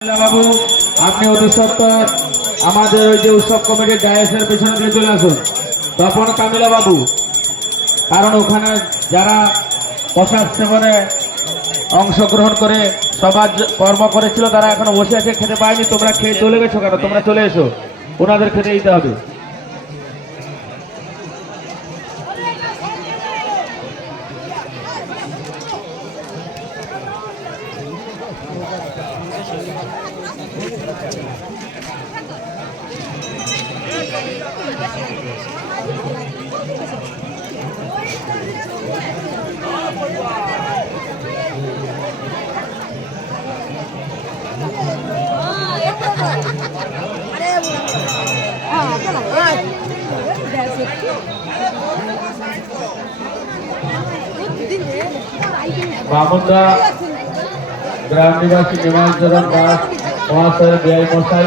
বাবু আপনি অতি সত্তর আমাদের ওই যে উৎসব কমিটির ডায়াসের পেছনে দিয়ে চলে আসুন। তপন কামিলা বাবু, কারণ ওখানে যারা প্রসাদ সেবনে অংশগ্রহণ করে সমাজ কর্ম করেছিল তারা এখনো বসে আছে, খেতে পায়নি। তোমরা খেয়ে চলে গেছো কেন? তোমরা চলে এসো, ওনাদের খেতে দিতে হবে। বামুনদা গ্রাম নিবাসী নিমাঞ্জন দাস মহাশয়, ব্যয় মশাই